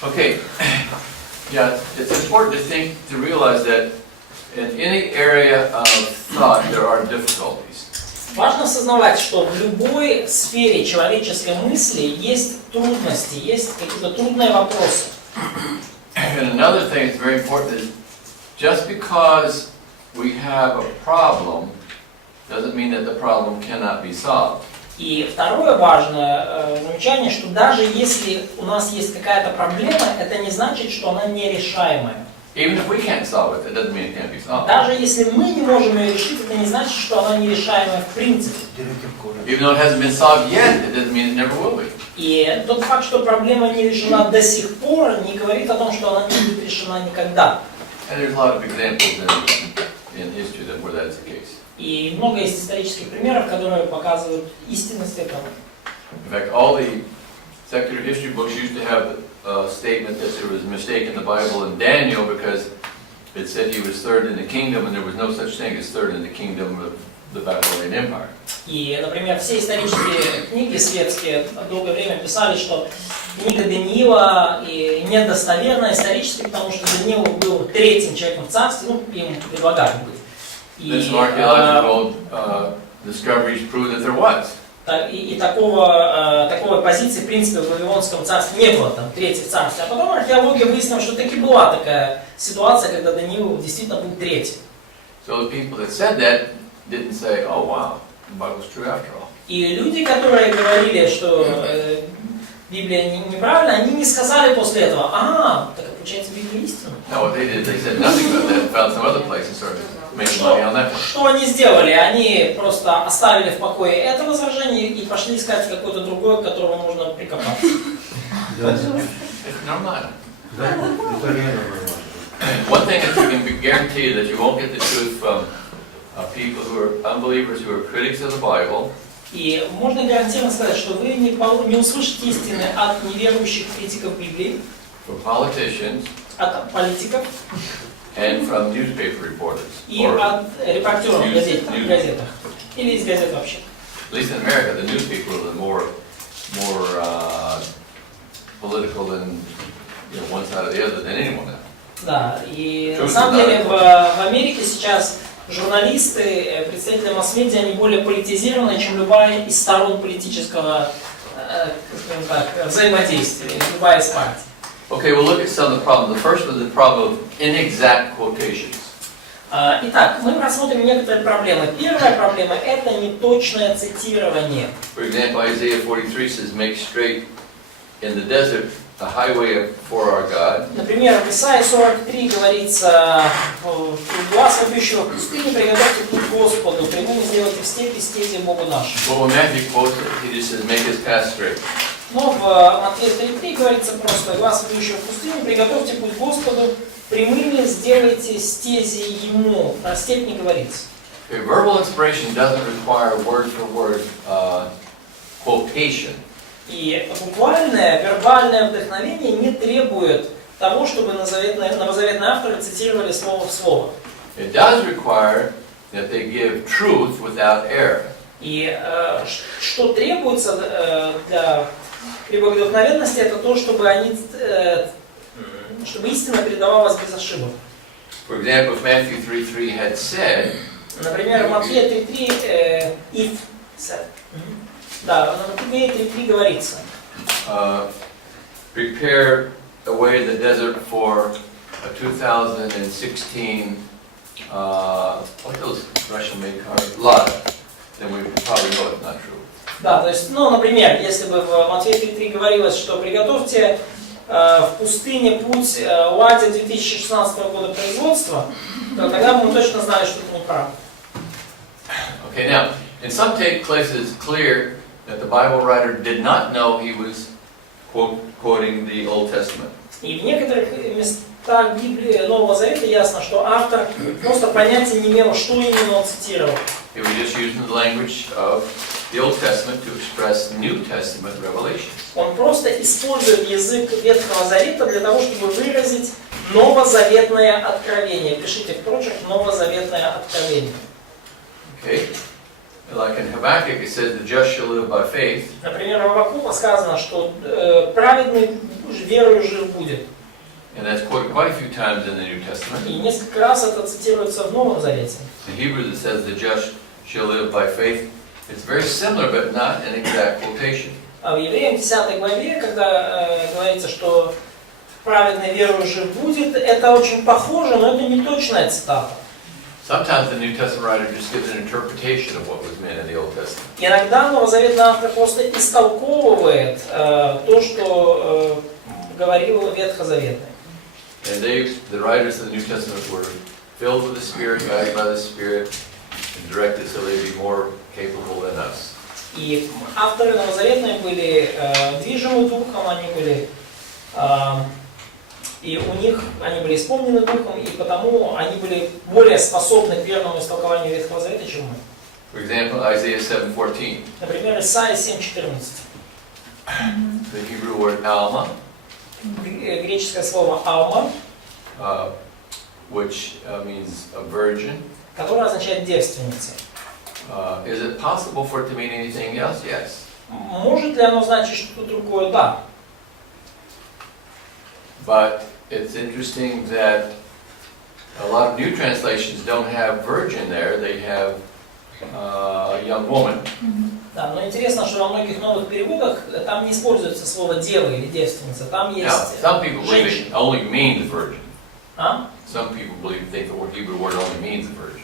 Okay, yeah, it's important to realize that in any area of thought there are difficulties. Важно осознавать, что в любой сфере человеческой мысли есть трудности, есть какие-то трудные вопросы. And another thing that's very important is just because we have a problem doesn't mean that the problem cannot be solved. И второе важное замечание, что даже если у нас есть какая-то проблема, это не значит, что она нерешаемая. Even if we can't solve it, that doesn't mean it can't be solved. Даже если мы не можем ее решить, это не значит, что она нерешаемая в принципе. Even though it hasn't been solved yet, it doesn't mean it never will be. И тот факт, что проблема не решена до сих пор, не говорит о том, что она не будет решена никогда. And there's a lot of examples in history where that's the case. И много есть исторических примеров, которые показывают истинность этого. In fact, all the secular history books used to have a statement that there was a mistake in the Bible in Daniel because it said he was third in the kingdom, and there was no such thing as third in the kingdom of the Babylonian Empire. И, например, все исторические книги светские долгое время писали, что книга Даниила недостоверна исторически, потому что Даниил был третьим человеком в царстве, ну, им предлагали быть. Some archaeological discoveries prove that there was. И такой позиции, в принципе, в Вавилонском царстве не было, там, третье в царстве. А потом археология выяснила, что таки была такая ситуация, когда Даниил действительно был третий. So the people that said that didn't say, oh wow, the Bible's true after all. И люди, которые говорили, что Библия неправильна, они не сказали после этого, так получается Библия истина. No, what they did, they said nothing about that and found some other place and started making money on that one. Что они сделали? Они просто оставили в покое это возражение и пошли искать какое-то другое, к которому можно прикопаться. It's normal. One thing that you can guarantee that you won't get the truth from people who are unbelievers, who are critics of the Bible. И можно гарантированно сказать, что вы не услышите истины от неверующих критиков Библии, from politicians, от политиков, and from newspaper reporters, и от репортеров в газетах, или из газет вообще. At least in America, the news people are more political than one side or the other than anyone else. Да, и на самом деле в Америке сейчас журналисты, представители масс-медиа, они более политизированы, чем любая из сторон политического, скажем так, взаимодействия, любая из партий. Okay, we'll look at some of the problems. The first one is the problem of inexact quotations. Итак, мы рассмотрим некоторые проблемы. Первая проблема – это неточное цитирование. For example, Isaiah 43 says, "Make straight in the desert a highway for our God." Например, в Исаии 43 говорится: «Глаз вопиющего в пустыне, приготовьте путь Господу, прямыми сделайте в степи стези Богу нашему». Well, when Matthew quotes it, he just says, "Make his path straight." Но в Матфея 3:3 говорится просто: «Глаз вопиющего в пустыне, приготовьте путь Господу, прямыми сделайте стези Ему». Про степь не говорится. Okay, verbal inspiration doesn't require word-for-word quotation. И буквальное, вербальное вдохновение не требует того, чтобы новозаветные авторы цитировали слово в слово. It does require that they give truth without error. И что требуется при вдохновенности, это то, чтобы чтобы истина передавалась без ошибок. For example, if Matthew 3:3 had said, например, в Матфея 3:3 if said. Да, в Матфея 3:3 говорится: prepare a way in the desert for a 2016 what those Russian-made cars, Lada, then we probably know it's not true. Да, то есть, например, если бы в Матфея 3:3 говорилось, что приготовьте в пустыне путь Ладе 2016 года производства, то тогда бы мы точно знали, что это неправда. Okay, now, in some places it's clear that the Bible writer did not know he was quoting the Old Testament. И в некоторых местах Библии Нового Завета ясно, что автор просто понятия не имел, что именно он цитировал. He was just using the language of the Old Testament to express New Testament revelations. Он просто использует язык Ветхого Завета для того, чтобы выразить новозаветное откровение. Пишите в прочерк новозаветное откровение. Okay. Like in Habakkuk, it says the just shall live by faith. Например, в Аввакуме сказано, что праведный верою жив будет. And that's quoted quite a few times in the New Testament. И несколько раз это цитируется в Новом Завете. In Hebrews it says the just shall live by faith. It's very similar, but not an exact quotation. А в Евреям 10 главе, когда говорится, что праведный верою жив будет, это очень похоже, но это не точная цитата. Sometimes the New Testament writer just gives an interpretation of what was meant in the Old Testament. Иногда новозаветный автор просто истолковывает то, что говорил Ветхозаветный. And the writers of the New Testament were filled with the Spirit, guided by the Spirit, and directed so they'd be more capable than us. И авторы новозаветные были движимы духом, они были и у них они были исполнены духом, и потому они были более способны к верному истолкованию Ветхого Завета, чем мы. For example, Isaiah 7:14. Например, Исайя 7:14. The Hebrew word alma, Греческое слово «алма», which means a virgin. которое означает «девственница». Is it possible for it to mean anything else? Yes. Может ли оно значить что-то другое? Да. But it's interesting that a lot of new translations don't have virgin there. They have a young woman. Да, но интересно, что во многих новых переводах там не используется слово «дева» или «девственница», там есть Some people believe it женщина. only means virgin. А? Some people think the Hebrew word only means a virgin.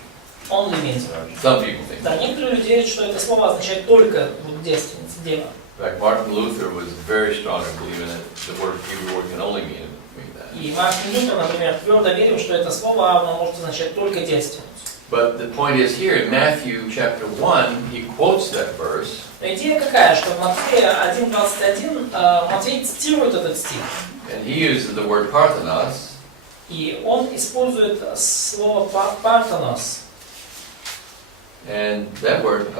Only means virgin. Some people think. Да, некоторые люди верят, что это слово означает только девственница, дева. In fact, Martin Luther was very strong in believing that the word Hebrew word can only mean that. И Мартин Лютер, например, твердо верил, что это слово оно может означать только девственницу. But the point is here in Matthew chapter 1, he quotes that verse. Но идея какая, что в Матфея 1:21 Матфей цитирует этот стих. And he uses the word parthenos. И он использует слово «партенос». And that word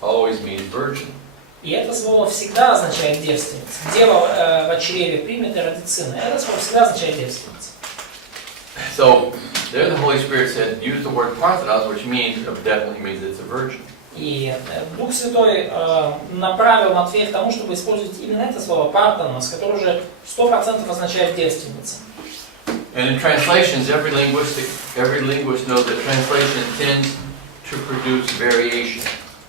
always means virgin. И это слово всегда означает девственница. Дева в чреве примет и родит сына. Это слово всегда означает девственница. So there the Holy Spirit said, use the word parthenos, which definitely means it's a virgin. И Дух Святой направил Матфея к тому, чтобы использовать именно это слово «партенос», которое уже 100% означает девственница. And in translations, every linguist knows that translation tends to produce variation.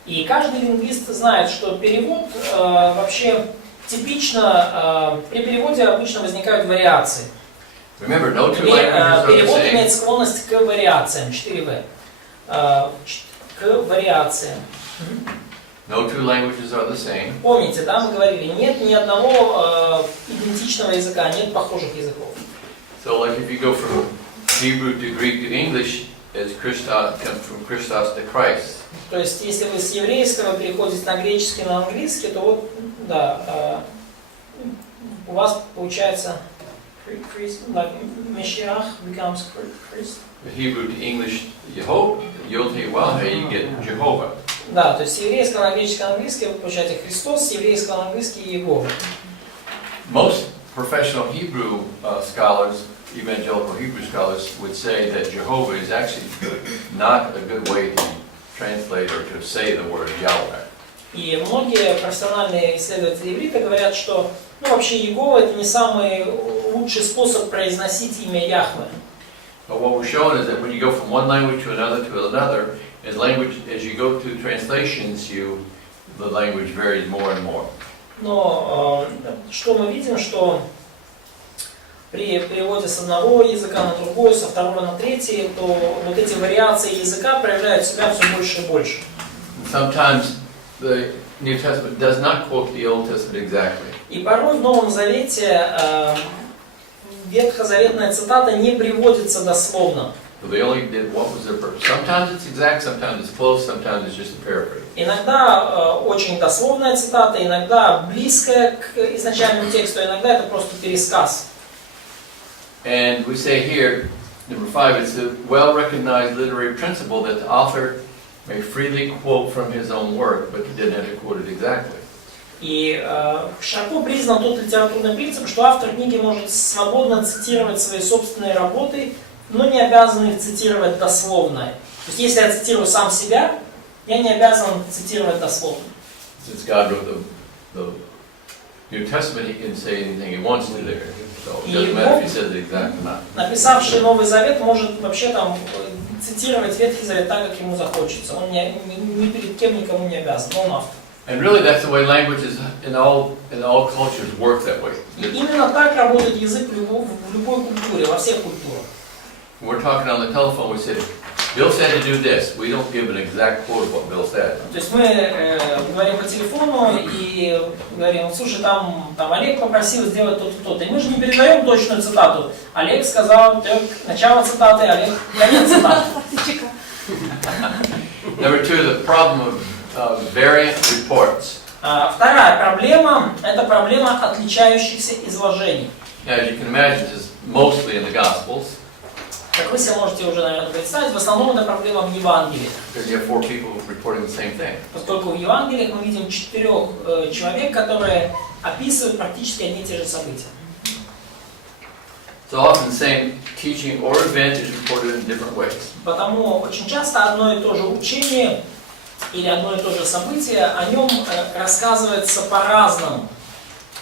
И каждый лингвист знает, что перевод вообще типично, при переводе обычно возникают вариации. Remember, no two languages are the Перевод same. имеет склонность к вариациям, 4В. К вариациям. No two languages are the same. Помните, да, мы говорили, нет ни одного идентичного языка, нет похожих языков. So like if you go from Hebrew to Greek to English, it's Christos, comes from Christos to Christ. То есть, если вы с еврейского переходите на греческий, на английский, то вот, да, у вас получается Meshiach becomes Christ. The Hebrew to English, Yod He you get Jehovah. Да, то есть с еврейского на греческий, на английский вы получаете Христос, с еврейского на английский Иегова. Most professional Hebrew scholars, evangelical Hebrew scholars, would say that Jehovah is actually not a good way to translate or to say the word Yahweh. И многие профессиональные исследователи иврита говорят, что вообще Иегова это не самый лучший способ произносить имя Яхве. But what we're showing is that when you go from one language to another, as you go through translations, the language varies more and more. Но что мы видим, что при переводе с одного языка на другой, со второго на третий, то вот эти вариации языка проявляют себя все больше и больше. Sometimes the New Testament does not quote the Old Testament exactly. И порой в Новом Завете ветхозаветная цитата не приводится дословно. They only did what was their purpose. Sometimes it's exact, sometimes it's close, sometimes it's just a paraphrase. Иногда очень дословная цитата, иногда близкая к изначальному тексту, иногда это просто пересказ. And we say here, number 5, it's a well-recognized literary principle that the author may freely quote from his own work, but he didn't have to quote it exactly. И широко признан тот литературный принцип, что автор книги может свободно цитировать свои собственные работы, но не обязан их цитировать дословно. То есть, если я цитирую сам себя, я не обязан цитировать дословно. Since God wrote the New Testament, he can say anything he wants to there. So it И doesn't matter Бог, if he says the exact amount. написавший Новый Завет, может вообще там цитировать Ветхий Завет так, как ему захочется. Он ни перед кем никому не обязан. Он автор. And really, that's the way languages in all cultures work that way. И именно так работает язык в любой культуре, во всех культурах. We're talking on the telephone. We said, Bill said to do this. We don't give an exact quote of what Bill said. То есть мы говорим по телефону и говорим, слушай, там Олег попросил сделать то-то, то-то. И мы же не передаем точную цитату. Олег сказал, начало цитаты, Олег конец цитаты. Number two, the problem of variant reports. Вторая проблема – это проблема отличающихся изложений. Now, as you can imagine, this is mostly in the Gospels. Как вы себе можете уже, наверное, представить, в основном это проблема в Евангелии. Because you have 4 people reporting the same thing. Поскольку в Евангелиях мы видим 4 человек, которые описывают практически одни и те же события. So often the same teaching or event is reported in different ways. Потому очень часто одно и то же учение или одно и то же событие, о нем рассказывается по-разному.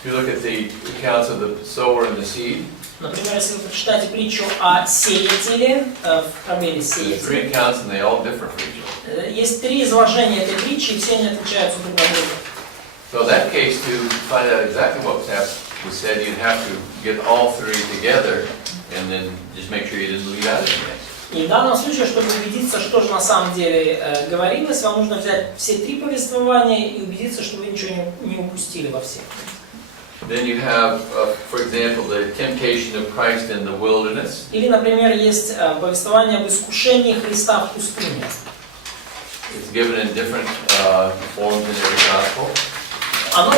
If you look at the accounts of the sower and the seed, Например, если вы прочитаете притчу о сеятеле, в пробеле there's сеятеля, 3 accounts and they all differ from each other. есть 3 изложения этой притчи, и все они отличаются друг от друга. So in that case, to find out exactly what was said, you'd have to get all 3 together and then just make sure you didn't leave out anything. И в данном случае, чтобы убедиться, что же на самом деле говорилось, вам нужно взять все 3 повествования и убедиться, что вы ничего не упустили во всех. Then you have, for example, the temptation of Christ in the wilderness. Или, например, есть повествование об искушении Христа в пустыне. It's given in different forms in every gospel. Оно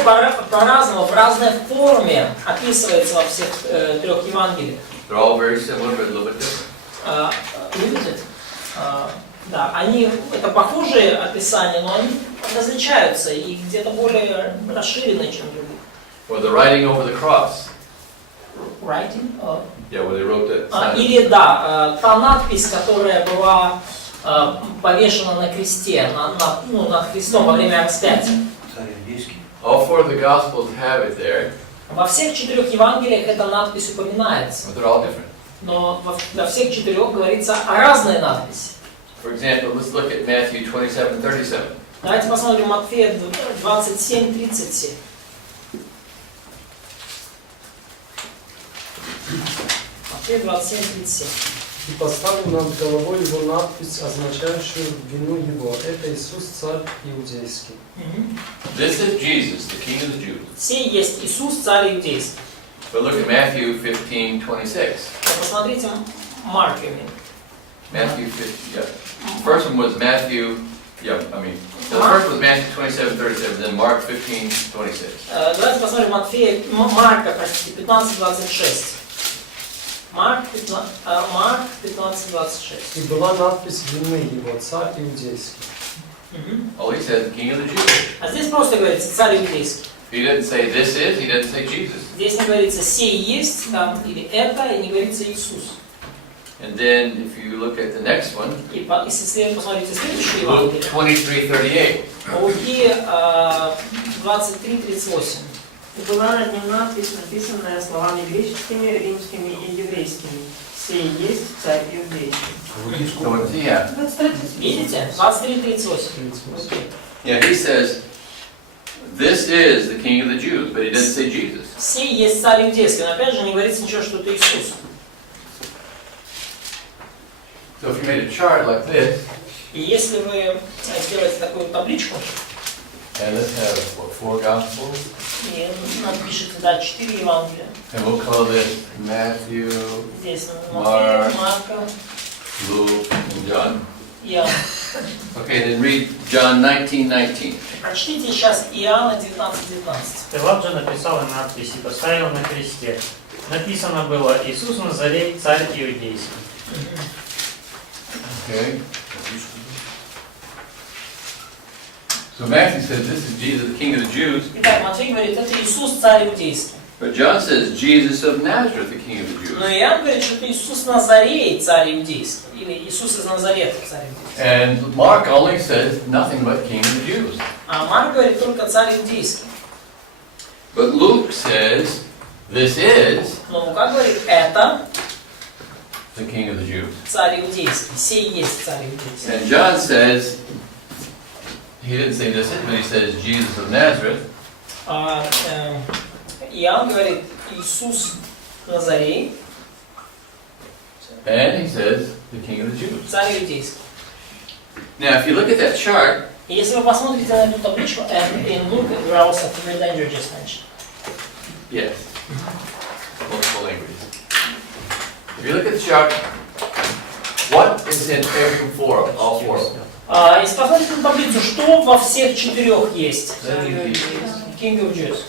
по-разному, в разной форме описывается во всех 3 Евангелиях. They're all very similar, but a little bit different. Видите? Да, это похожие описания, но они различаются и где-то более расширенные, чем другие. Or the writing over the cross. Writing? Yeah, where they wrote that. Или, да, та надпись, которая была повешена на кресте, над Христом во время распятия. All 4 of the Gospels have it there. Во всех 4 Евангелиях эта надпись упоминается, But they're all different. но во всех 4 говорится о разной надписи. For example, let's look at Matthew 27:37. Давайте посмотрим Матфея 27:37. Матфея 27:37. И поставил над головой его надпись, означающую вину его. Это Иисус, царь иудейский. This is Jesus, the King of the Jews. Сей есть Иисус, царь иудейский. But look at Matthew 15:26. Посмотрите Марка. Matthew 15, yeah. First one was Matthew, the first was Matthew 27:37, then Mark 15:26. Давайте посмотрим Марка, простите, 15:26. Марк 15:26. И была надпись вины его, царь иудейский. All he says, the King of the Jews. А здесь просто говорится царь иудейский. He didn't say this is, he didn't say Jesus. Здесь не говорится сей есть, там, или это, и не говорится Иисус. And then if you look at the next one, И если посмотрите следующий Luke Евангелие, 23:38. Луки 23:38. И была над ним надпись, написанная словами греческими, римскими и еврейскими. «Сей есть царь иудейский». So it's, yeah. Видите? 23:38. Yeah, he says, this is the King of the Jews, but he didn't say Jesus. Сей есть царь иудейский, но опять же не говорится ничего, что это Иисус. So if you made a chart like this, И если вы сделаете такую табличку, and let's have, what, 4 Gospels? и напишите, да, 4 Евангелия. And we'll call this Matthew, Здесь Матфея, Марка, Luke, and John. и Иоанн. Okay, then read John 19:19. Прочтите сейчас Иоанна 19:19. Пилат же написал надпись и поставил на кресте. Написано было: Иисус Назарей, царь иудейский. Okay. So Matthew says this is Jesus, the King of the Jews. Итак, Матфей говорит, это Иисус, царь иудейский. But John says Jesus of Nazareth, the King of the Jews. Но Иоанн говорит, что это Иисус Назарей, царь иудейский. Или Иисус из Назарета, царь иудейский. And Mark only says nothing but King of the Jews. А Марк говорит только царь иудейский. But Luke says, this is Но Лука говорит, это the king of the Jews. царь иудейский, сей есть царь иудейский. And John says, he didn't say this, but he says Jesus of Nazareth. Иоанн говорит, Иисус Назарей, And he says, the king of the Jews. царь иудейский. Now, if you look at that chart, И если вы посмотрите на эту табличку, in Luke, there are also three languages mentioned. yes, multiple languages. If you look at the chart, what is in every four, all four of them? Если посмотрите на таблицу, что во всех четырех есть? King of Jews.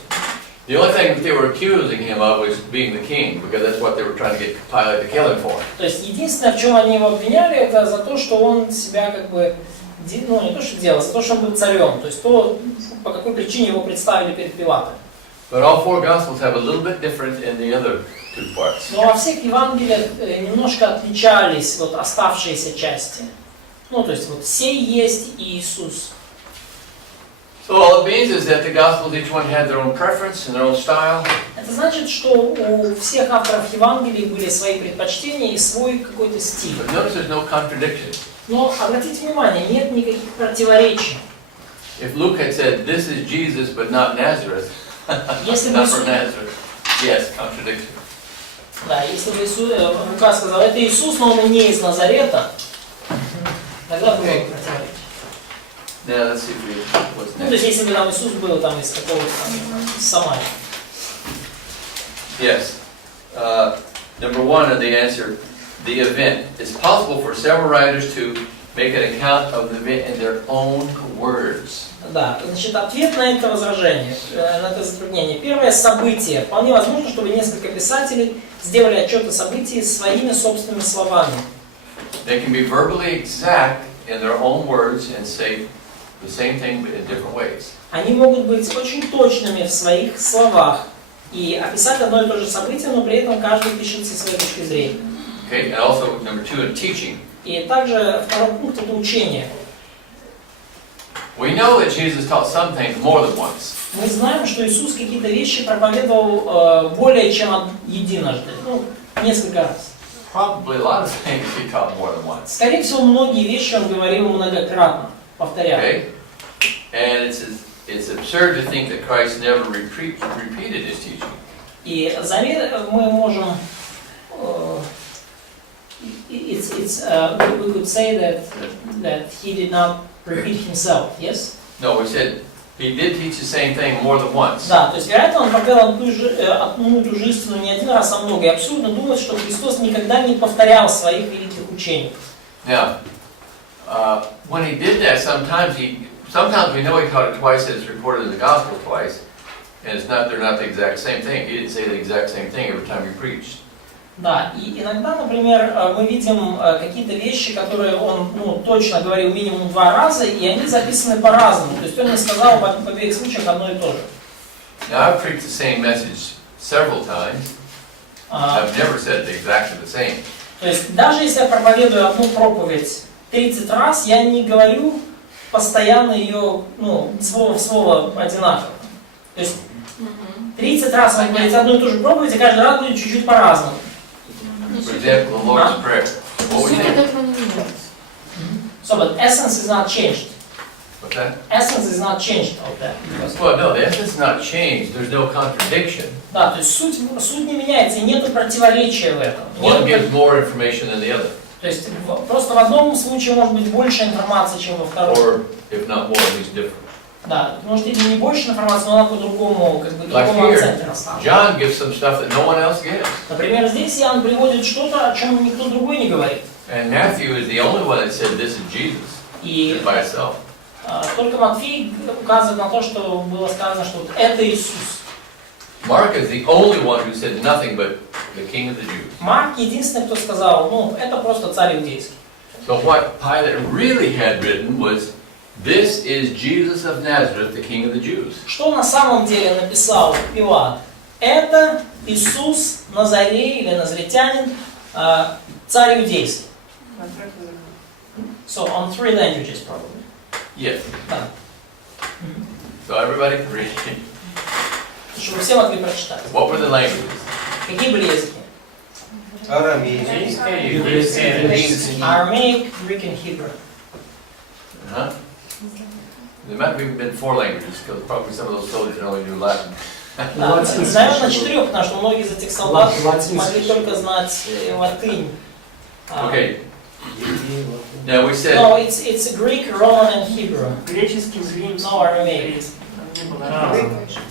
The only thing that they were accusing him of was being the king, because that's what they were trying to get Pilate to kill him for. То есть единственное, в чем они его обвиняли, это за то, что он себя как бы, ну не то что делал, за то, что он был царем. То есть то, по какой причине его представили перед Пилатом. But all four Gospels have a little bit different in the other two parts. Но во всех Евангелиях немножко отличались вот оставшиеся части. Ну то есть вот сей есть и Иисус. So all it means is that the Gospels, each one had their own preference and their own style. Это значит, что у всех авторов Евангелий были свои предпочтения и свой какой-то стиль. But notice there's no contradiction. Но обратите внимание, нет никаких противоречий. If Luke had said, this is Jesus but not Nazareth, Если бы not Иисус, from Nazareth, yes, contradiction. да, если бы Лука сказал, это Иисус, но он не из Назарета, тогда было бы противоречие. Now let's see if we, what's Ну, то есть, next. если бы там Иисус был там из какого-то там, из Самарии. Yes. Number one of the answer, the event. It's possible for several writers to make an account of the event in their own words. Да, значит, ответ на это возражение, на это затруднение. Первое событие. Вполне возможно, чтобы несколько писателей сделали отчет о событии своими собственными словами. They can be verbally exact in their own words and say the same thing but in different ways. Они могут быть очень точными в своих словах и описать одно и то же событие, но при этом каждый пишет со своей точки зрения. Okay, and also number two in teaching. И также второй пункт – это учение. We know that Jesus taught some things more than once. Мы знаем, что Иисус какие-то вещи проповедовал более чем единожды, ну, несколько раз. Probably a lot of things he taught more than once. Скорее всего, многие вещи он говорил многократно, повторял. Okay? And it's absurd to think that Christ never repeated his teaching. И мы можем, we could say that he did not repeat himself, yes? No, we said he did teach the same thing more than once. Да, то есть, вероятно, он повторял одну и ту же истину не один раз, а много. И абсурдно думать, что Христос никогда не повторял своих великих учений. Now, when he did that, sometimes we know he taught it twice, and it's recorded in the gospel twice, and they're not the exact same thing. He didn't say the exact same thing every time he preached. Да, и иногда, например, мы видим какие-то вещи, которые он точно говорил минимум 2 раза, и они записаны по-разному. То есть он не сказал в обеих случаях одно и то же. Now, I've preached the same message several times. I've never said it exactly the same. То есть даже если я проповедую одну проповедь 30 раз, я не говорю постоянно ее, слово в слово одинаково. То есть 30 раз вы говорите одну и ту же проповедь, и каждый раз будет чуть-чуть по-разному. For example, the Lord's Prayer. What was it? So, but essence is not changed. What's that? Essence is not changed of that. Well, no, the essence is not changed. There's no contradiction. Да, то есть суть не меняется, и нет противоречия в этом. One gives more information than the other. То есть просто в одном случае может быть больше информации, чем во втором. Or, if not more, at least different. Да, может или не больше информации, но она по-другому, Like другому here, акценте расставлена. John gives some stuff that no one else gives. Например, здесь Иоанн приводит что-то, о чем никто другой не говорит. And Matthew is the only one that said this is Jesus И by itself. только Матфей указывает на то, что было сказано, что вот это Иисус. Mark is the only one who said nothing but the King of the Jews. Марк единственный, кто сказал, это просто царь иудейский. So what Pilate really had written was, this is Jesus of Nazareth, the King of the Jews. Что на самом деле написал Пилат? Это Иисус Назарей или Назаретянин, царь иудейский. So on 3 languages probably. Yes. Да. So everybody can read. чтобы все могли прочитать. What were the languages? Какие были языки? Еврейское, еврейское, римский. Aramaic, Greek and Hebrew. Huh? There might have even been 4 languages, because probably some of those soldiers only knew Latin. Да, наверное, 4, потому что многие из этих солдат Латинский. могли только знать латынь. Okay. Now we said, No, it's Greek, Roman and Hebrew. Греческий, римский. No, Aramaic. Не было А, Арамейского.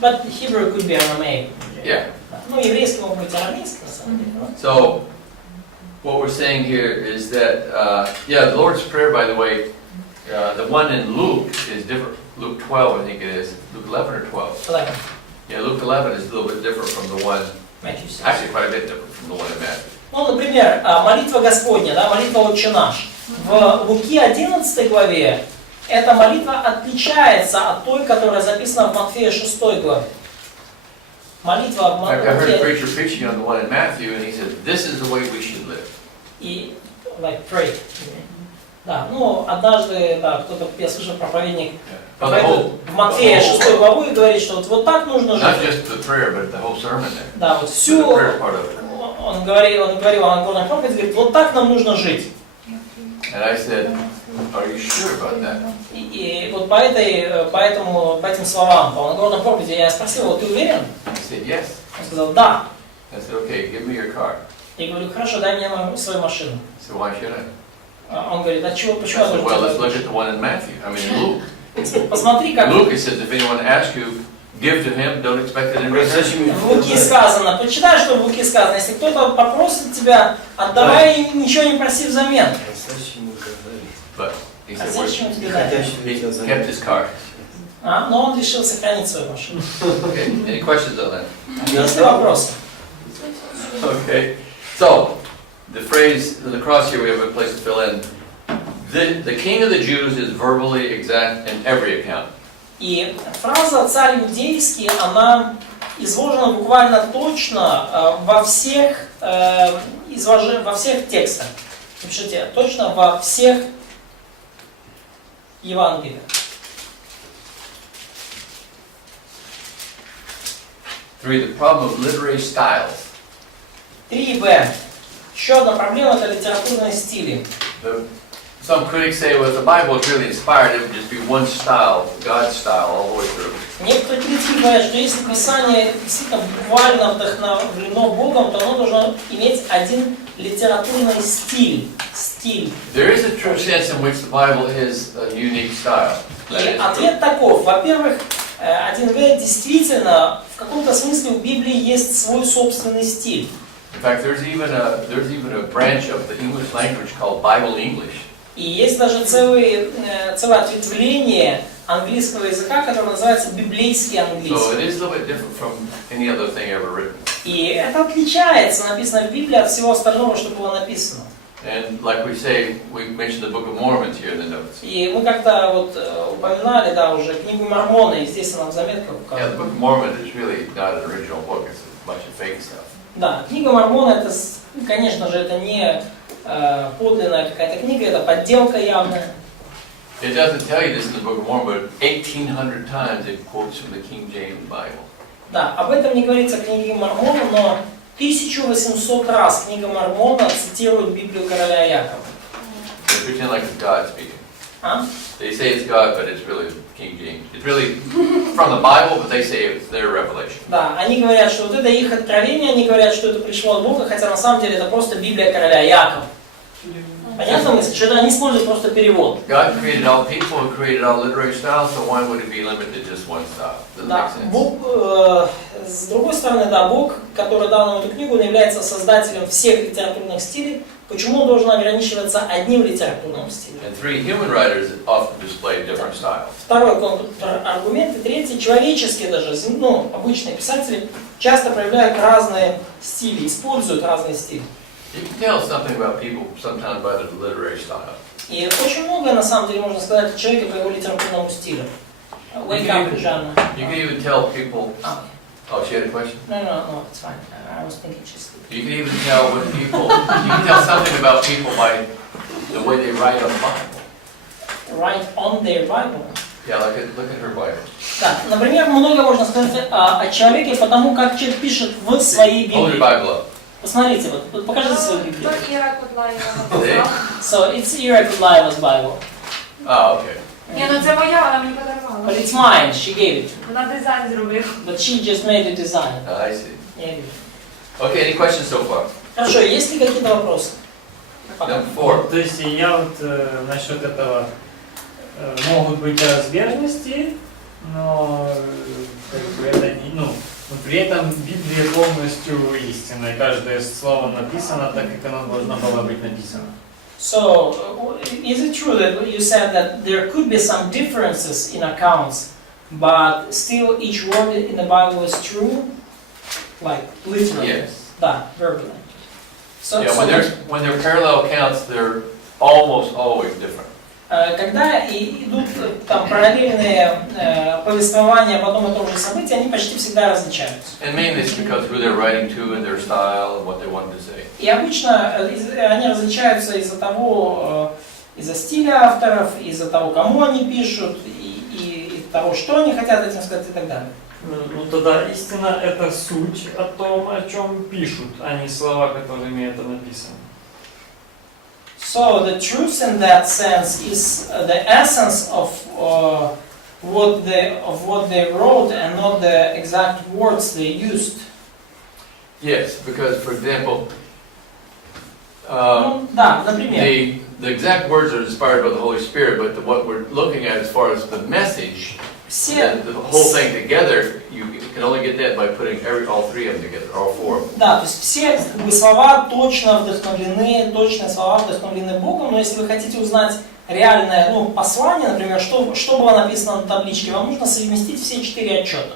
But Hebrew could be Aramaic. yeah. Ну, еврейский мог быть арамейский, на самом деле. So, what we're saying here is that, yeah, the Lord's Prayer, by the way, the one in Luke is different. Luke 12, I think it is. Luke 11 or 12. 11. Yeah, Luke 11 is a little bit different from the one, Matthew 6. actually quite a bit different from the one in Matthew. Ну, например, молитва Господня, да, молитва «Отче наш». В Луки 11 главе эта молитва отличается от той, которая записана в Матфея 6 главе. Молитва в In fact, I heard a Матфея preacher preaching on the one in Matthew, and he said, this is the way we should live. и like pray. Да, ну, однажды, да, кто-то, я слышал, проповедник But the whole, в Матфея 6 главу и говорит, что вот так нужно not жить. just the prayer, but the whole sermon there. Да, вот The всю, prayer part of it. он говорил о Нагорной проповеди, говорит, вот так нам нужно жить. And I said, are you sure about that? И вот по этим словам, по Нагорной проповеди, я спросил, вот ты уверен? He said, yes. Он сказал, да. I said, okay, give me your car. Я говорю, хорошо, дай мне свою машину. So why should I? Он говорит, а чего, I почему я said, должен well, let's тебе look at the one in Matthew. I mean, Luke. дать? Посмотри, как Luke, it says, if anyone asks you, give to him, don't expect it in return. в Луке сказано. Почитай, что в Луке сказано. Если кто-то попросит тебя, отдавай и ничего не проси взамен. But he А said, well, зачем тебе дать? he kept his car. Но он решил сохранить свою машину. Okay, any questions on that? Есть ли вопросы? Okay, so, the phrase, the cross here, we have a place to fill in. The king of the Jews is verbally exact in every account. И фраза «царь иудейский», она изложена буквально точно во всех текстах. Напишите, точно во всех Евангелиях. 3, the problem of literary styles. 3b. Еще одна проблема – это литературные стили. Some critics say, well, if the Bible is really inspired, it would just be one style, God's style, all the way through. Некоторые критики говорят, что если Писание действительно буквально вдохновлено Богом, то оно должно иметь один литературный стиль. There is a true sense in which the Bible is a unique style. That И is true. ответ таков. Во-первых, 1b, действительно, в каком-то смысле в Библии есть свой собственный стиль. In fact, there's even a branch of the English language called Bible English. И есть даже целое ответвление английского языка, которое называется библейский So английский. it is a little bit different from any other thing ever written. И это отличается, написано в Библии, от всего остального, что было написано. And like we say, we mentioned the Book of Mormon here in the notes. И мы как-то вот упоминали, да, уже книгу Мормона, и здесь она в заметках Yeah, the указана. Book of Mormon is really not an original book, it's a bunch of fake stuff. Да, книга Мормона, это, конечно же, это не подлинная какая-то книга, это подделка явная. It doesn't tell you this in the Book of Mormon, but 1,800 times it quotes from the King James Bible. Да, об этом не говорится в книге Мормона, но 1800 раз книга Мормона цитирует Библию короля Якова. They pretend like it's God speaking. А? They say it's God, but it's really King James. It's really from the Bible, but they say it's their revelation. Да, они говорят, что вот это их откровение, они говорят, что это пришло от Бога, хотя на самом деле это просто Библия короля Якова. Понятно мысль? Что это они используют просто перевод. God created all people and created all literary styles, so why would it be limited to just one style? Doesn't Да, make sense. Бог, с другой стороны, да, Бог, который дал нам эту книгу, он является создателем всех литературных стилей. Почему он должен ограничиваться одним литературным стилем? And 3, human writers often display different styles. Второй контраргумент. И третий, человеческие даже, ну, обычные писатели часто проявляют разные стили, используют разные стили. You can tell something about people sometimes by their literary style. И очень многое, на самом деле, можно сказать о человеке по его литературному стилю. Wake up, Жанна. You can even tell people. Ah, Oh, she had a question. no, it's fine. I was thinking just. You can even tell when people. You can tell something about people by the way they write on the Bible. Write on their Bible. Yeah, look at her Bible. Да, например, много можно сказать о человеке, потому как человек пишет в своей Hold your Библии. Bible up. Посмотрите, вот покажите свою Библию. Вот Ира Кудлаева. So it's Ira Kudlaeva's Bible. Ah, okay. Ні, ну це моя, вона мені подарувала. But it's mine, she gave it to me. Вона дизайн зробила. But she just made a design. I see. Я говорю. Okay, any questions so far? Хорошо, есть ли какие-то вопросы? Пока. Number 4. То есть я вот насчет этого могут быть разбежности, но как бы это не, но при этом Библия полностью истинная. Каждое слово написано так, как оно должно было быть написано. So, is it true that you said that there could be some differences in accounts, but still each word in the Bible is true? Like, literally? Yes. Да, verbally. So, Yeah, when they're parallel accounts, they're almost always different. Когда идут там параллельные повествования об одном и том же событии, они почти всегда различаются. And mainly it's because who they're writing to and their style and what they wanted to say. И обычно они различаются из-за того, из-за стиля авторов, из-за того, кому они пишут, и того, что они хотят этим сказать и так далее. Ну тогда истина это суть о том, о чем пишут, а не слова, которыми это написано. So the truth in that sense is the essence of what they wrote and not the exact words they used. Yes, because for example, Ну, да, например. the exact words are inspired by the Holy Spirit, but what we're looking at as far as the message, the whole thing together, you can only get that by putting all three of them together, all four of them. Да, то есть все слова точно вдохновлены, точные слова вдохновлены Богом, но если вы хотите узнать реальное послание, например, что было написано на табличке, вам нужно совместить все 4 отчета.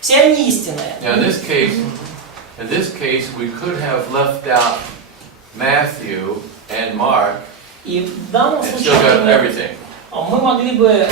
Все они истинные. Now in this case, we could have left out Matthew and Mark И в данном and случае, still got например, everything. мы могли бы,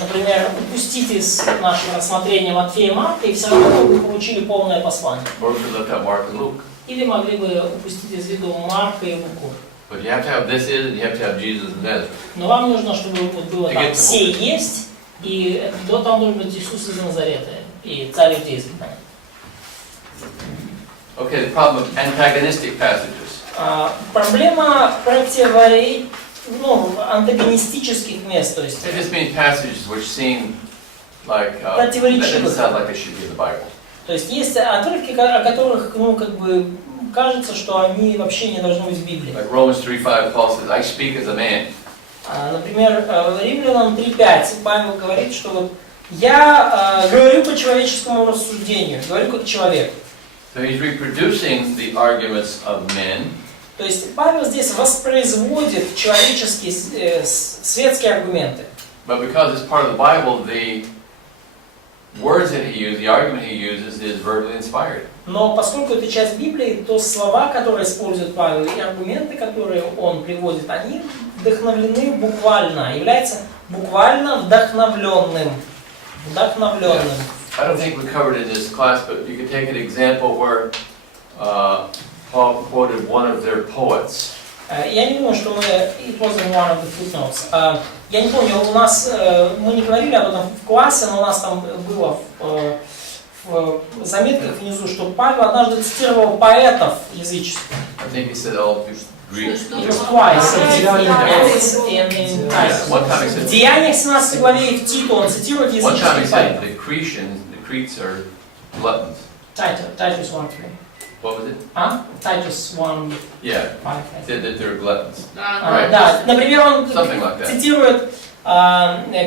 например, упустить из нашего рассмотрения Матфея и Марка, и все равно мы бы получили полное послание. Or we could have left out Mark and Luke. Или могли бы упустить из виду Марка и Луку. But you have to have this in, and you have to have Jesus and Nazareth. Но вам нужно, чтобы вот было там все есть, и там должен быть Иисус из Назарета, и царь иудейский. Okay, the problem of antagonistic passages. Проблема антагонистических мест, то есть It just means passages which seem like that doesn't sound like they should be in the Bible. То есть есть отрывки, о которых, кажется, что они вообще не должны быть в Библии. Like Romans 3:5, Paul says, "I speak as a man." Например, Римлянам 3:5 Павел говорит, что вот я говорю по человеческому рассуждению, говорю как человек. So he's reproducing the arguments of men. То есть Павел здесь воспроизводит человеческие светские аргументы. But because it's part of the Bible, the words that he uses, the argument he uses, is verbally inspired. Но поскольку это часть Библии, то слова, которые использует Павел, и аргументы, которые он приводит, они вдохновлены буквально, являются буквально вдохновленным. Вдохновленным. I don't think we covered it in this class, but you could take an example where Paul quoted one of their poets. Я не думаю, что мы it wasn't one of the footnotes. Я не помню, у нас мы не говорили об этом в классе, но у нас там было в заметках внизу, что Павел однажды цитировал поэтов языческих. I think he said all Greek. It was twice in Titus. One time he В said. Деяниях 17 главе и в Титу он цитирует One time he языческих said поэтов. the Cretes are gluttons. Titus 1:3. What was it? Titus 1:5. Yeah, he said that they're gluttons. Да, например, он Something like that. цитирует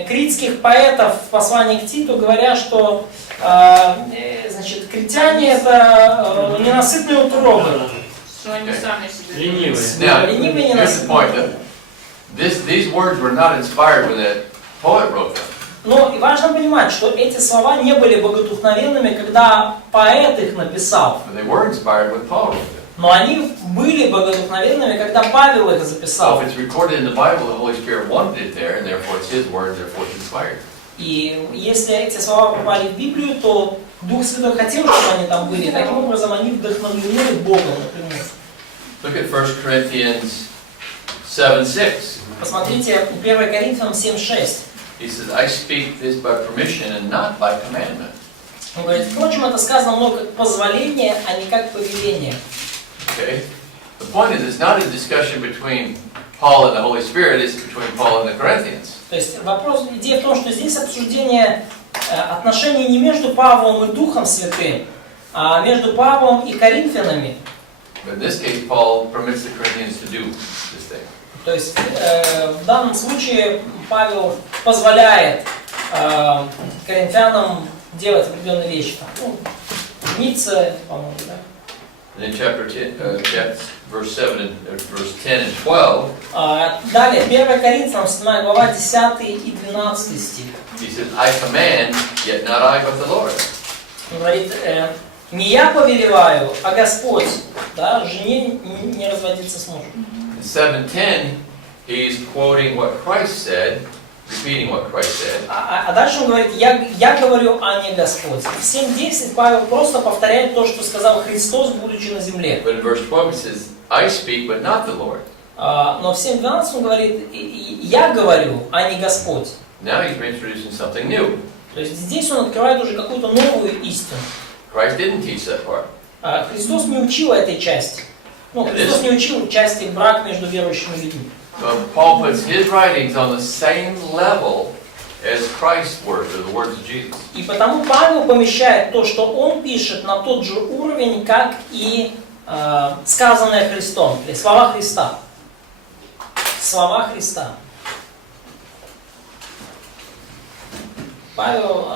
критских поэтов в послании к Титу, говоря, что значит, критяне это ненасытные утробы. Что они сами себе. Ленивые. Now, Ленивые here's the ненасытные. point. That these words were not inspired when that poet wrote them. Но и важно понимать, что эти слова не были богодухновенными, когда поэт их написал. But they were inspired when Paul wrote them. Но они были богодухновенными, когда Павел их So записал. if it's recorded in the Bible, the Holy Spirit wanted it there, and therefore it's His words, therefore it's inspired. И если эти слова попали в Библию, то Дух Святой хотел, чтобы они там были. Таким образом, они вдохновлены Богом, например. Look at 1 Corinthians 7:6. Посмотрите 1 Коринфянам 7:6. He says, I speak this by permission and not by commandment. Он говорит, впрочем, это сказано мной как позволение, а не как повеление. Okay? The point is, it's not a discussion between Paul and the Holy Spirit, it's between Paul and the Corinthians. То есть вопрос, идея в том, что здесь обсуждение отношений не между Павлом и Духом Святым, а между Павлом и Коринфянами. But in this case, Paul permits the Corinthians to do this thing. То есть в данном случае Павел позволяет коринфянам делать определенные вещи. Ну, жениться, по-моему, да? And in chapter 10, verse 7 and verse 10 and 12, далее, 1 Коринфянам, 7 глава, 10 и 12 стих. he says, I command, yet not I, but the Lord. Он говорит, не я повелеваю, а Господь, да, жене не разводиться с мужем. In 7:10, he's quoting what Christ said, repeating what Christ said. А дальше он говорит, я говорю, а не Господь. В 7:10 Павел просто повторяет то, что сказал Христос, будучи на земле. But in verse 12 he says, I speak, but not the Lord. Но в 7:12 он говорит, я говорю, а не Господь. Now he's introducing something new. То есть здесь он открывает уже какую-то новую истину. Christ didn't teach that part. Христос не учил этой части. Ну, Христос не учил части брак между верующими людьми. So Paul puts his writings on the same level as Christ's words, or the words of Jesus. И потому Павел помещает то, что он пишет, на тот же уровень, как и сказанное Христом, или слова Христа. Слова Христа. Павел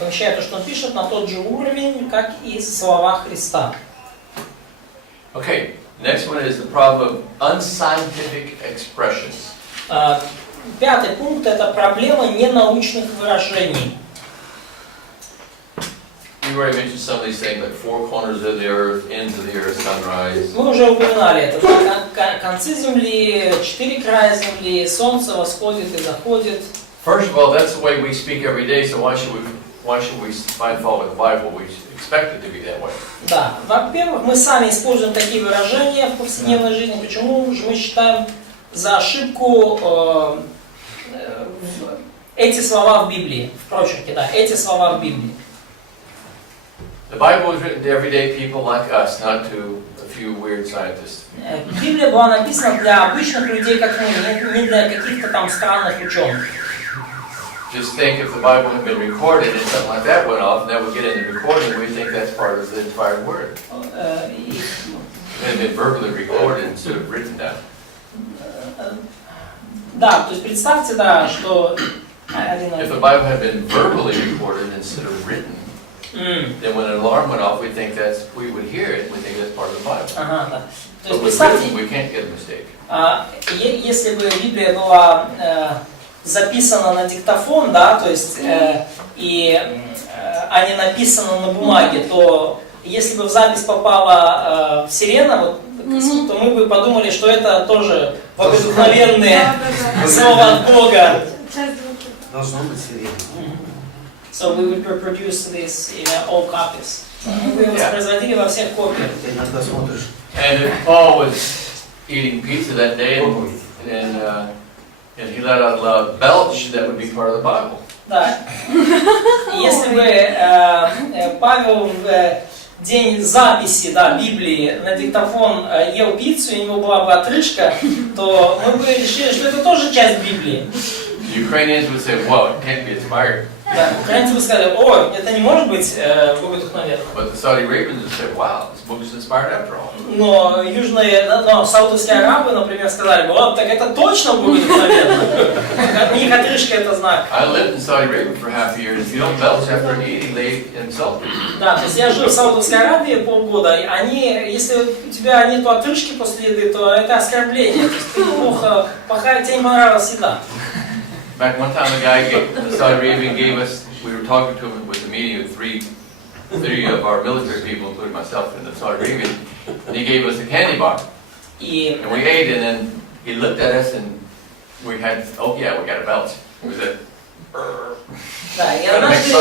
помещает то, что он пишет, на тот же уровень, как и слова Христа. Okay, next one is the problem of unscientific expressions. Пятый пункт – это проблема ненаучных выражений. You already mentioned some of these things, like four corners of the earth, ends of the earth, sunrise. Мы уже упоминали это. Концы земли, 4 края земли, солнце восходит и заходит. First of all, that's the way we speak every day, so why should we find fault with the Bible? We expect it to be that way. Да, во-первых, мы сами используем такие выражения в повседневной жизни. Почему же мы считаем за ошибку эти слова в Библии, в прочерке, да, эти слова в Библии? The Bible was written to everyday people like us, not to a few weird scientists. Библия была написана для обычных людей, как мы, не для каких-то там странных ученых. Just think if the Bible had been recorded and something like that went off, and that would get in the recording, we think that's part of the inspired word. It had been verbally recorded instead of written down. Да, то есть представьте, да, что... If the Bible had been verbally recorded instead of written, then when an alarm went off, we would hear it, and we think that's part of the Bible. Ага, да. То But есть with представьте, written, we can't get a mistake. если бы Библия была записана на диктофон, да, то есть, а не написана на бумаге, то если бы в запись попала сирена, вот, то мы бы подумали, что это тоже богодухновенные слова от Бога. Должно быть сирена. So we would reproduce this in all copies. Мы бы воспроизводили во всех копиях. Ты иногда смотришь. And if Paul was eating pizza that day, and he let out a loud belch, that would be part of the Bible. Да. Если бы Павел в день записи, да, Библии на диктофон ел пиццу, и у него была бы отрыжка, то мы бы решили, что это тоже часть Библии. Ukrainians would say, "Well, it can't be inspired." Да, украинцы бы сказали, о, это не может быть богодухновенно. But the Saudi Arabians would say, "Wow, this book is inspired after all." Но саудовские арабы, например, сказали бы, вот, так это точно богодухновенно. У них отрыжка это знак. I lived in Saudi Arabia for half a year, and if you don't belch after eating, they insult you. Да, то есть я жил в Саудовской Аравии полгода, и если у тебя нет отрыжки после еды, то это оскорбление. То есть ты плохо, тебе не понравилась еда. Back one time, a guy in Saudi Arabia gave us. We were talking to him with a meeting of three of our military people, including myself, in the Saudi Arabia, and he gave us a candy bar, and we ate, and then he looked at us, and we had, oh yeah, we got a belch. It was a. Да, и однажды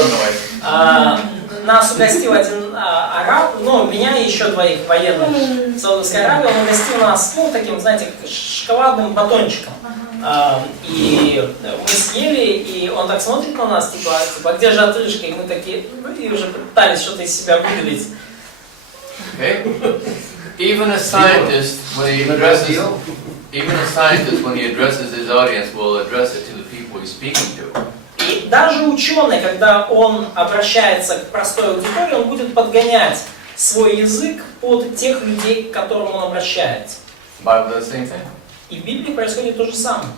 нас угостил один араб, меня и еще двоих военных Саудовской Аравии, он угостил нас, таким, знаете, шоколадным батончиком. И мы съели, и он так смотрит на нас, типа, где же отрыжка? И мы такие, и уже пытались что-то из себя выдавить. Okay? Even a scientist, when he addresses his audience, will address it to the people he's speaking to. И даже ученый, когда он обращается к простой аудитории, он будет подгонять свой язык под тех людей, к которым он обращается. Bible does the same thing. И в Библии происходит то же самое.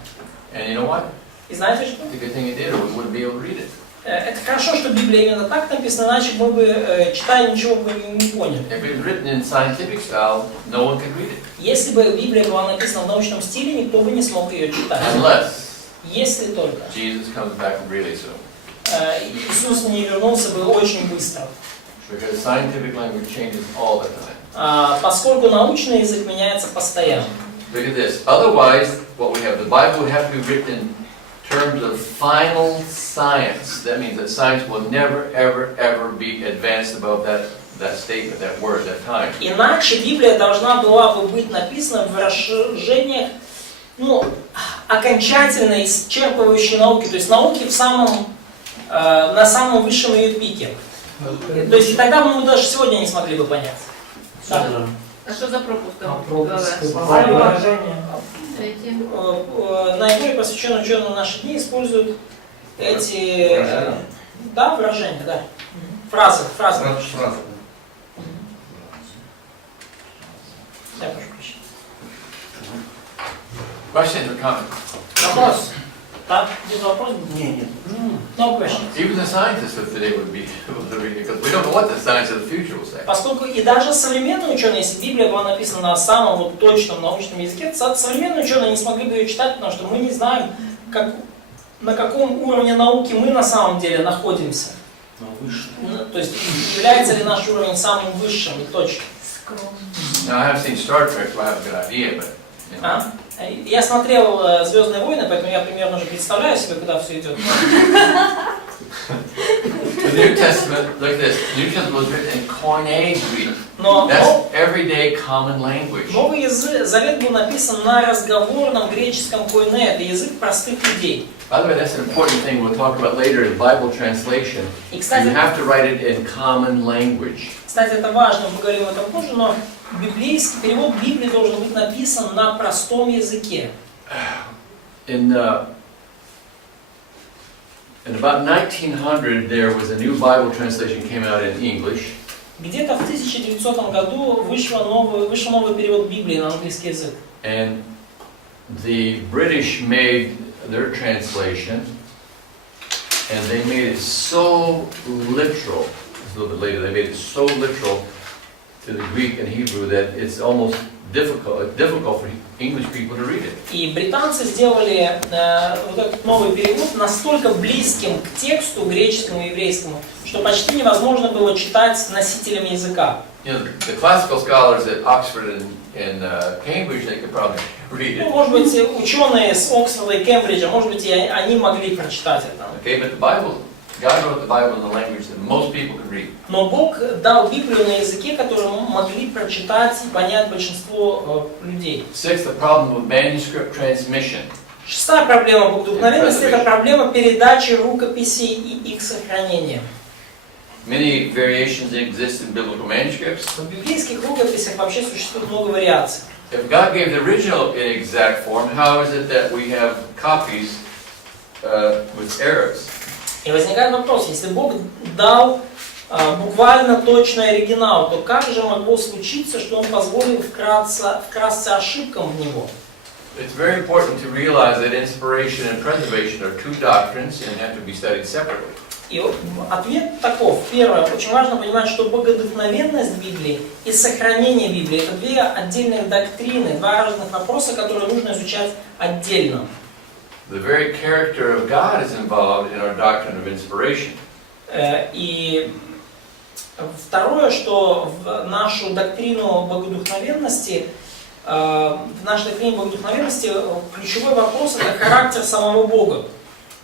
And you know what? И знаете что? It's a good thing he did, or we wouldn't be able to read it. Это хорошо, что Библия именно так написана, иначе мы бы, читая, ничего бы не поняли. If it was written in scientific style, no one could read it. Если бы Библия была написана в научном стиле, никто бы не смог ее читать. Unless Если только Jesus comes back really soon. Иисус не вернулся бы очень быстро. Because scientific language changes all the time. Поскольку научный язык меняется постоянно. Look at this. Otherwise, what we have, the Bible would have to be written in terms of final science. That means that science will never, ever, ever be advanced above that statement, that word, that time. Иначе Библия должна была бы быть написана в выражениях, окончательно исчерпывающей науки, то есть науки на самом высшем ее пике. То есть тогда мы даже сегодня не смогли бы понять. Да. А що за пропуск? Выражение. Третє. Наиболее посвященные ученые в наши дни используют эти выражения, да. Фразы. Я прошу прощения. Questions or comments? Вопрос? Да? Где-то вопрос? Нет. No questions. Even the scientists of today would be able to read it, because we don't know what the science of the future will say. Поскольку и даже современные ученые, если Библия была написана на самом точном научном языке, современные ученые не смогли бы ее читать, потому что мы не знаем, на каком уровне науки мы на самом деле находимся. То есть является ли наш уровень самым высшим и точным. Now, I haven't seen Star Trek, so I have a good idea, but you know. Я смотрел «Звездные войны», поэтому я примерно уже представляю себе, куда все идет. The New Testament, look at this. The New Testament was written in Koine Greek. That's everyday common language. Новый Завет был написан на разговорном греческом койне. Это язык простых людей. By the way, that's an important thing we'll talk about later in Bible translation. You have to write it in common language. Кстати, это важно, мы поговорим об этом позже, но библейский перевод Библии должен быть написан на простом языке. In about 1900, there was a new Bible translation came out in English. Где-то в 1900 году вышел новый перевод Библии на английский язык. And the British made their translation, and they made it so literal. A little bit later, they made it so literal to the Greek and Hebrew that it's almost difficult for English people to read it. И британцы сделали вот этот новый перевод настолько близким к тексту греческому и еврейскому, что почти невозможно было читать носителями языка. You know, the classical scholars at Oxford and Cambridge, they could probably read it. Может быть, ученые с Оксфорда и Кембриджа, может быть, и они могли прочитать это. Okay, but the Bible, God wrote the Bible in the language that most people could read. Но Бог дал Библию на языке, который могли прочитать и понять большинство людей. Sixth, the problem of manuscript transmission. Шестая проблема богодухновенности – это проблема передачи рукописей и их сохранения. Many variations exist in biblical manuscripts. В библейских рукописях вообще существует много вариаций. If God gave the original in exact form, how is it that we have copies with errors? И возникает вопрос, если Бог дал буквально точный оригинал, то как же могло случиться, что Он позволил вкрасться ошибкам в него? It's very important to realize that inspiration and preservation are two doctrines and have to be studied separately. И ответ таков. Первое, очень важно понимать, что богодухновенность Библии и сохранение Библии – это две отдельных доктрины, два разных вопроса, которые нужно изучать отдельно. The very character of God is involved in our doctrine of inspiration. И второе, что в нашу доктрину богодухновенности, ключевой вопрос – это характер самого Бога.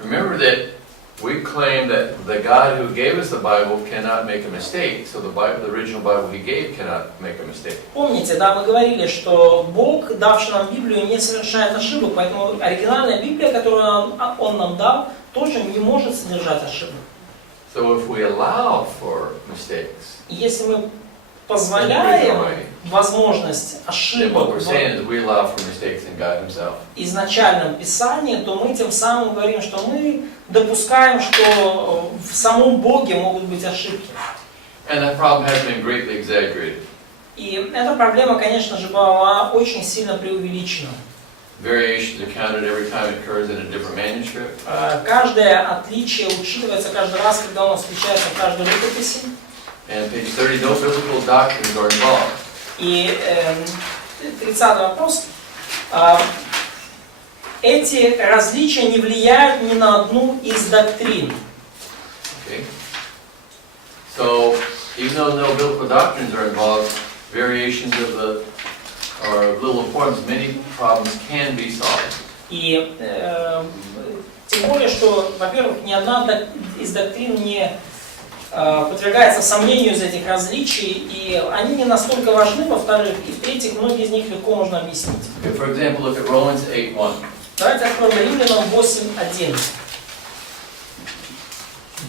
Remember that we claim that the God who gave us the Bible cannot make a mistake, so the Bible, the original Bible He gave, cannot make a mistake. Помните, да, мы говорили, что Бог, давший нам Библию, не совершает ошибок, поэтому оригинальная Библия, которую Он нам дал, тоже не может содержать ошибок. So if we allow for mistakes, И если мы позволяем возможность then ошибок what we're saying is we allow for mistakes in God Himself. в изначальном Писании, то мы тем самым говорим, что мы допускаем, что в самом Боге могут быть ошибки. And that problem has been greatly exaggerated. И эта проблема, конечно же, была очень сильно преувеличена. Variations are counted every time it occurs in a different manuscript. Каждое отличие учитывается каждый раз, когда оно встречается в каждой рукописи. And page 30, no biblical doctrines are involved. И 30-й вопрос. Эти различия не влияют ни на одну из доктрин. Okay? So, even though no biblical doctrines are involved, variations of the or of little importance, many problems can be solved. И тем более, что, во-первых, ни одна из доктрин не подвергается сомнению из этих различий, и они не настолько важны, во-вторых, и в-третьих, многие из них легко можно объяснить. Okay, for example, look at Romans 8:1. Давайте откроем Римлянам 8:1.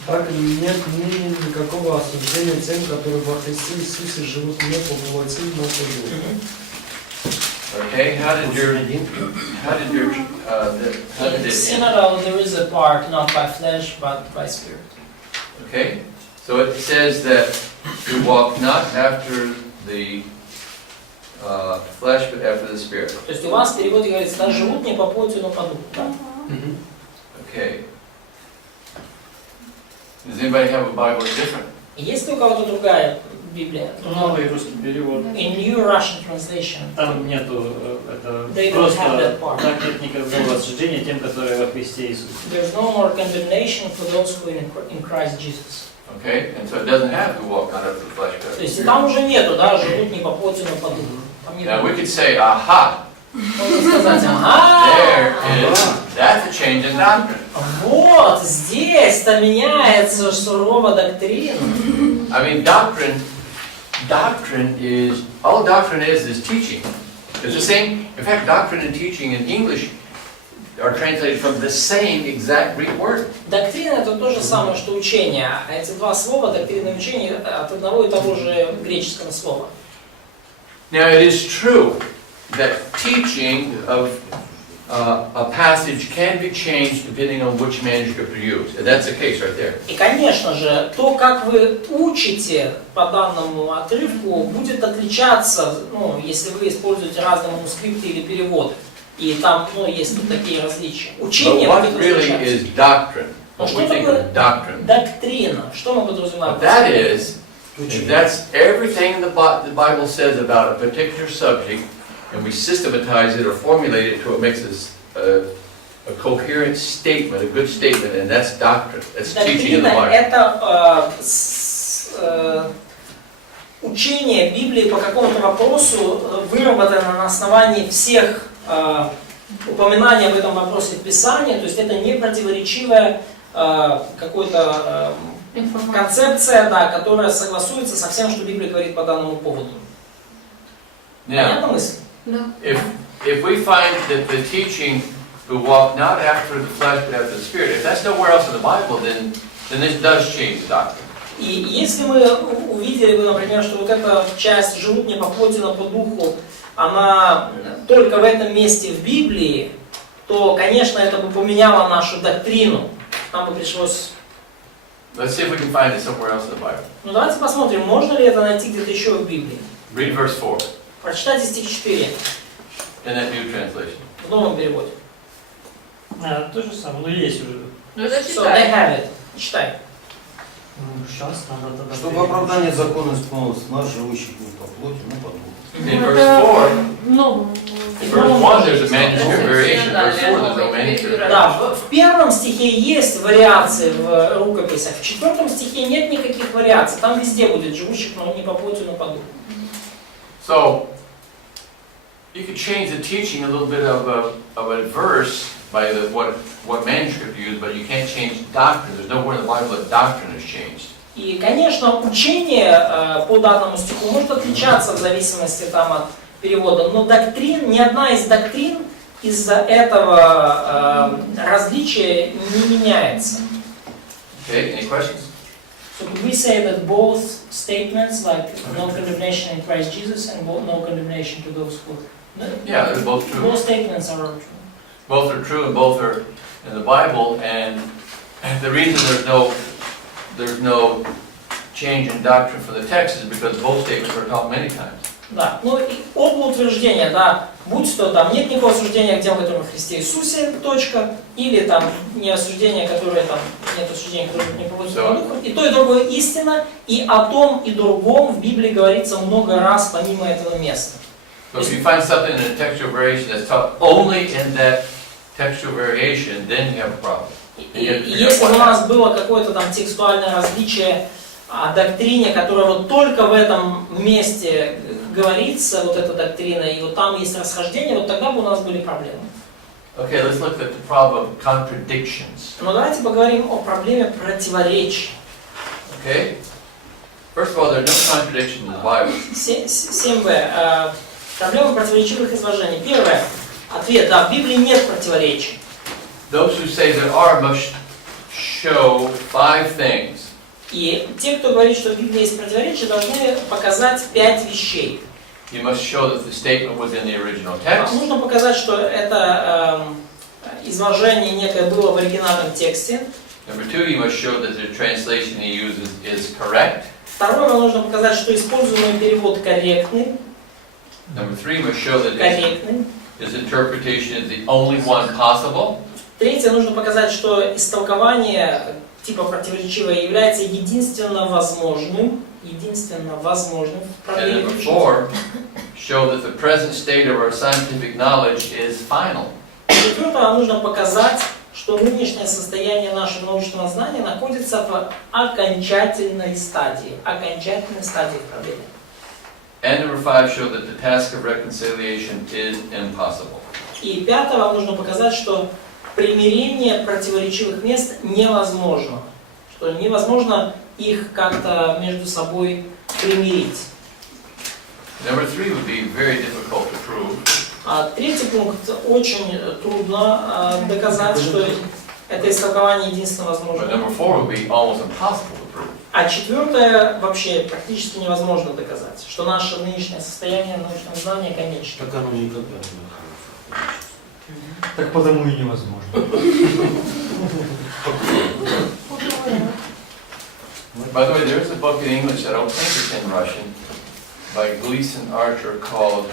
Так нет ныне никакого осуждения тем, которые во Христе Иисусе живут не по плоти, но по духу. Okay, how did In it Synodal, there is a part not by flesh but by spirit. Okay, so it says that you walk not after the flesh, but after the spirit. То есть у вас в переводе говорится, да, живут не по плоти, но по духу. Да? Okay. Does anybody have a Bible that's different? Есть ли у кого-то другая Библия? Новый русский перевод. In New Russian Translation. Там нету, это They don't have that просто part. так нет никакого осуждения тем, которые во Христе Иисусе. There's no more condemnation for those who are in Christ Jesus. Okay, and so it doesn't have to walk not after the flesh, but То есть и там уже нету, да, живут не по плоти, но по духу. Там нет. now we could say, aha, Можно сказать, there ага, is, that's a change in doctrine. вот здесь-то меняется сурово доктрина. I mean, doctrine is, all doctrine is teaching. It's the same, in fact, doctrine and teaching in English are translated from the same exact Greek word. Доктрина это то же самое, что учение. А эти два слова, доктрина и учение, от одного и того же греческого слова. Now, it is true that teaching of a passage can be changed depending on which manuscript you use. And that's the case right there. И, конечно же, то, как вы учите по данному отрывку, будет отличаться, ну, если вы используете разные манускрипты или переводы. И там, ну, есть вот такие различия. But Учение what будет really отличаться. is doctrine? Но What что we think такое of doctrine. доктрина? Что мы подразумеваем? What that is that's everything the Bible says about a particular subject, and we systematize it or formulate it until it makes a coherent statement, a good statement, and that's doctrine. That's teaching in the Доктрина Bible. это учение Библии по какому-то вопросу, выработано на основании всех упоминаний об этом вопросе в Писании, то есть это не противоречивая какой-то концепция, да, которая согласуется со всем, что Библия говорит по данному поводу. Понятна Now, мысль? Да. if we find that the teaching who walk not after the flesh but after the spirit, if that's nowhere else in the Bible, then this does change the doctrine. И если мы увидели бы, например, что вот эта часть «живут не по плоти, но по духу», она только в этом месте в Библии, то, конечно, это бы поменяло нашу доктрину. Нам бы пришлось... Let's see if we can find it somewhere else in the Bible. Ну давайте посмотрим, можно ли это найти где-то еще в Библии. Read verse 4 Прочитайте стих 4 in that new translation. в новом переводе. То же самое, но есть уже. Ну это So they читай. have it. Читай. Сейчас надо тогда... Чтобы оправдание закона исполнилось в нас, живущих не по плоти, но по духу. In verse 4, Ну, in verse 1 there's a manuscript variation, verse 4 there's no manuscript. Да, в первом стихе есть вариации в рукописях, в четвертом стихе нет никаких вариаций. Там везде будет живущих, но не по плоти, но по духу. So, you could change the teaching a little bit of a verse by what manuscript you use, but you can't change doctrine. There's nowhere in the Bible that doctrine is changed. И, конечно, учение по данному стиху может отличаться в зависимости там, от перевода, но доктрин, ни одна из доктрин из-за этого различия не меняется. Okay, any questions? So could we say that both statements, like no condemnation in Christ Jesus and no condemnation to those who... Yeah, they're both true. Both statements are true. Both are true and both are in the Bible, and the reason there's no change in doctrine for the text is because both statements are taught many times. Да, ну и оба утверждения, да, будь то там нет никакого осуждения к тем, которые в Христе Иисусе, точка, или там не осуждение, которое там, нет осуждения, которое не поводит по духу, и то, и другое истина, и о том, и другом в Библии говорится много раз помимо этого места. So if you find something in a textual variation that's taught only in that textual variation, then you have a problem. И если у нас было какое-то там текстуальное различие о доктрине, которое вот только в этом месте говорится, вот эта доктрина, и вот там есть расхождение, вот тогда бы у нас были проблемы. Okay, let's look at the problem of contradictions. Но давайте поговорим о проблеме противоречий. Okay? First of all, there's no contradiction in the Bible. 7b. Проблема противоречивых изложений. Первое. Ответ. Да, в Библии нет противоречий. Those who say there are must show 5 things. И те, кто говорит, что в Библии есть противоречия, должны показать 5 вещей. You must show that the statement was in the original text. Нужно показать, что это изложение некое было в оригинальном тексте. Number 2, you must show that the translation he uses is correct. Второе, вам нужно показать, что используемый перевод корректный. Number 3, you must show that his interpretation is the only one possible. Третье, нужно показать, что истолкование типа противоречивое является единственно возможным в проблеме. And number 4, show that the present state of our scientific knowledge is final. Четвертое, нужно показать, что нынешнее состояние нашего научного знания находится в окончательной стадии проблемы. And number 5, show that the task of reconciliation is impossible. И пятое, вам нужно показать, что примирение противоречивых мест невозможно, что невозможно их как-то между собой примирить. Number 3 would be very difficult to prove. Третий пункт очень трудно доказать, что это истолкование единственно возможно. But number 4 would be almost impossible to prove. А четвертое вообще практически невозможно доказать, что наше нынешнее состояние научного знания конечно. Так оно никогда не находится. Так потому и невозможно. By the way, there's a book in English, I don't think it's in Russian, by Gleason Archer called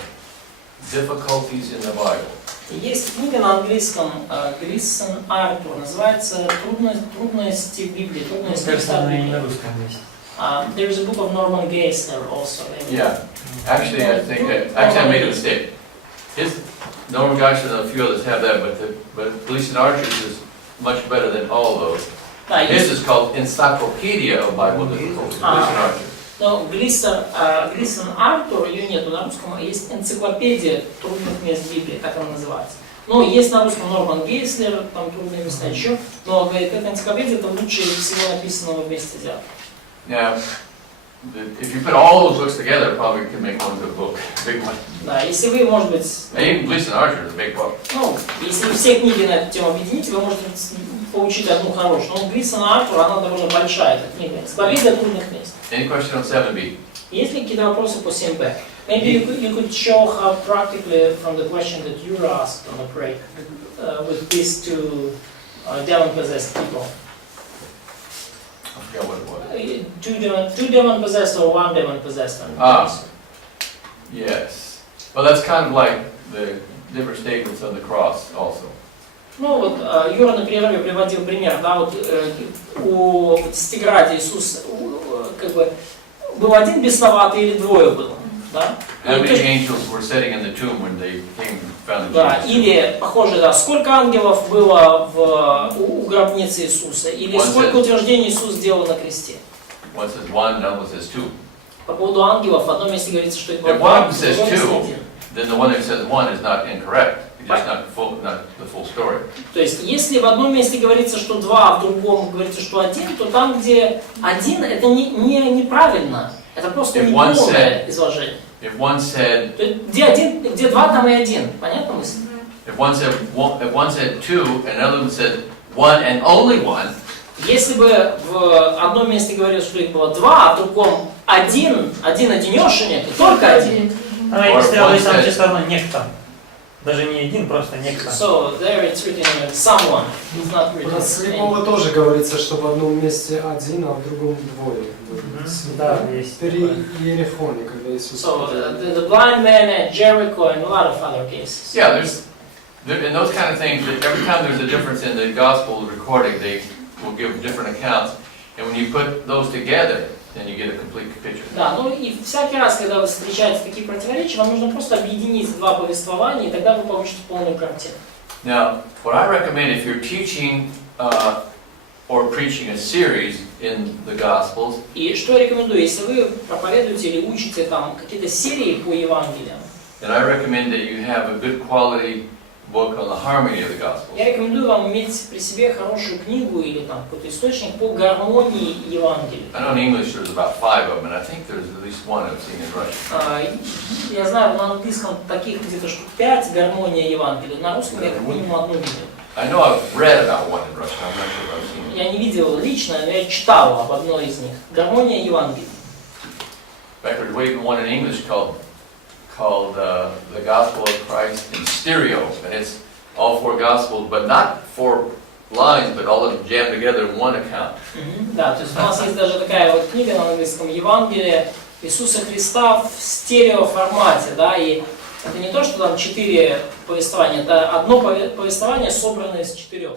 Difficulties in the Bible. Есть книга на английском Глисон Артур, называется «Трудности в Библии», «Трудности текста в Библии». There is a book of Norman Geisler also. Yeah, actually I made a mistake. Norman Geisler and a few others have that, but Gleason Archer's is much better than all of those. His is called Encyclopedia of Bible Difficulties, Gleason Archer. Но Глисон Артур, ее нету на русском, а есть энциклопедия трудных мест Библии, так она называется. Но есть на русском Норман Гейслер, там трудные места еще, но говорит, эта энциклопедия это лучшее всего написанного вместе взято. Now, if you put all those books together, probably you can make one good book, big one. Да, если вы, может быть, Even Gleason Archer is a big book. ну, если все книги на эту тему объедините, вы можете получить одну хорошую. Но Глисона Артура, она довольно большая, эта книга, энциклопедия трудных мест. Any question on 7b? Есть ли какие-то вопросы по 7b? Maybe you could show how practically from the question that you were asked on the break with these two demon-possessed people. I forgot what it was. Two demon-possessed or one demon-possessed? Yes. Well, that's kind of like the different statements on the cross also. Ну вот, Юра на перерыве приводил пример, да, вот у Десятиградия Иисус как бы был один бесноватый или двое было, да? How many angels were sitting in the tomb when they came and found Да, Jesus? или, похоже, да, сколько ангелов было у гробницы Иисуса, или сколько утверждений Иисус сделал на кресте. One says one, another says two. По поводу ангелов, в одном месте говорится, что их If два, one в says другом месте two, один. then the one that says one is not incorrect, just not the full story. То есть, если в одном месте говорится, что два, а в другом говорится, что один, то там, где один, это неправильно. Это просто If one неполное изложение. If one said, То есть, где два, там и один. Понятно мысль? if one said two, and another one said one and only one, Если бы в одном месте говорилось, что их было два, а в другом один-одинешенек, и только один. Она регистрировалась там чисто равно некто. Даже не один, просто некто. So there it's written someone. It's not written. Про слепого тоже говорится, что в одном месте один, а в другом двое. Да, есть. При Иерихоне, когда Иисус So the blind man at Jericho and a lot of other cases. yeah, in those kind of things, that every time there's a difference in the gospel recording, they will give different accounts, and when you put those together, then you get a complete picture. Да, ну и всякий раз, когда вы встречаете такие противоречия, вам нужно просто объединить два повествования, и тогда вы получите полную картину. Now, what I recommend if you're teaching or preaching a series in the Gospels, И что я рекомендую, если вы проповедуете или учите там какие-то серии по Евангелиям, then I recommend that you have a good quality book on the harmony of the Gospels. я рекомендую вам иметь при себе хорошую книгу или там какой-то источник по гармонии Евангелия. I know in English there's about 5 of them, and I think there's at least one I've seen in Russian. Я знаю, на английском таких где-то штук 5 гармония Евангелия, на русском я как минимум одну видел. I know I've read about one in Russian, I'm not sure if I've seen it. Я не видел лично, но я читал об одной из них. Гармония Евангелия. In fact, there's even one in English called The Gospel of Christ in Stereo, and it's all 4 Gospels, but not 4 lines, but all of them jammed together in one account. Да, то есть у нас есть даже такая вот книга на английском Евангелие Иисуса Христа в стереоформате, да, и это не то, что там 4 повествования, это одно повествование, собранное из 4.